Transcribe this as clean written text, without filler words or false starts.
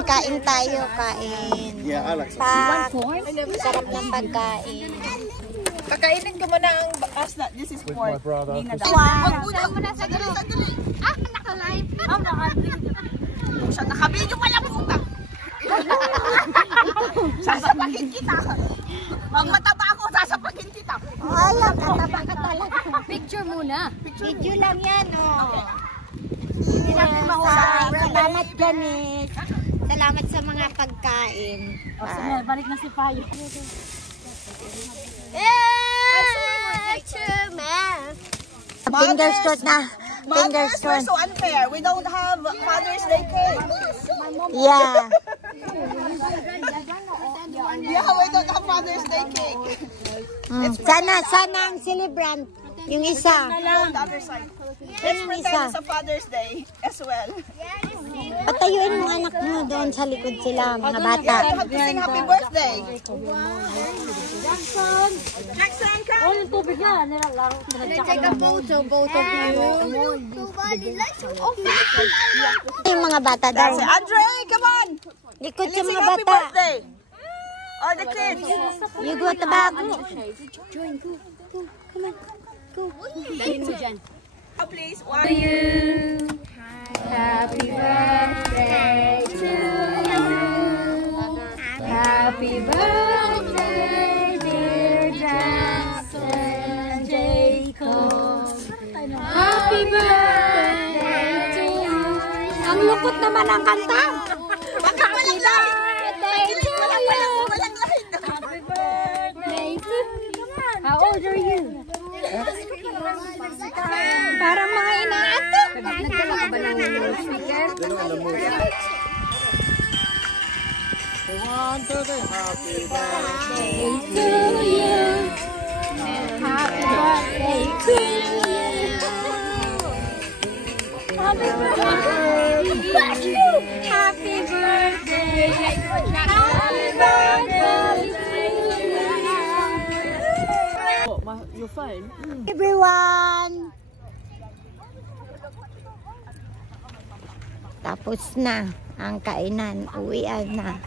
Kain tayo, kain. Sarap ng pagkain. Kakainin ko muna ang asla. This is pork. Wag muna, sadali. Ah, naka-live. Naka-video pala puta. Sasapakin kita. Pag mataba ako, sasapakin kita. Wala, kataba ka talaga. Picture muna. Video lang yan, oh. Hindi natin mahusay. Salamat, Janice. Salamat sa mga pagkain. Balik na si Payo. Fingers crossed na. Fingers Mothers, we're crossed. so unfair. We don't have Father's Day cake. Yeah. Yeah, we don't have Father's Day cake. Sana ang celebrant. Yung isa. On the other side. Let's pretend it's a Father's Day as well. Patayuin mo anak mo doon sa likod sila, mga bata. You have to sing happy birthday. Jackson, come. Oh, yung tubig na. Nilalaro. Take a photo, both of you. Yung mga bata daw. Andre, come on. Likod Let's yung sing mga happy bata. birthday. Or the kids. You go to back. Join, go. Come on. Go. Oh, please. Happy birthday to you. Happy birthday, dear Jackson Jacob. Happy birthday to you. Ang lukot naman ang kanta. Baka walang lahat. Walang lahat. Happy birthday to you. How old are you? Parang mga inaato. Nagdala ka ba ng speaker? Happy birthday to you. Happy birthday to you. Happy birthday. Happy birthday. Happy birthday to you. You're fine. Everyone! Tapos na ang kainan. Uwian na.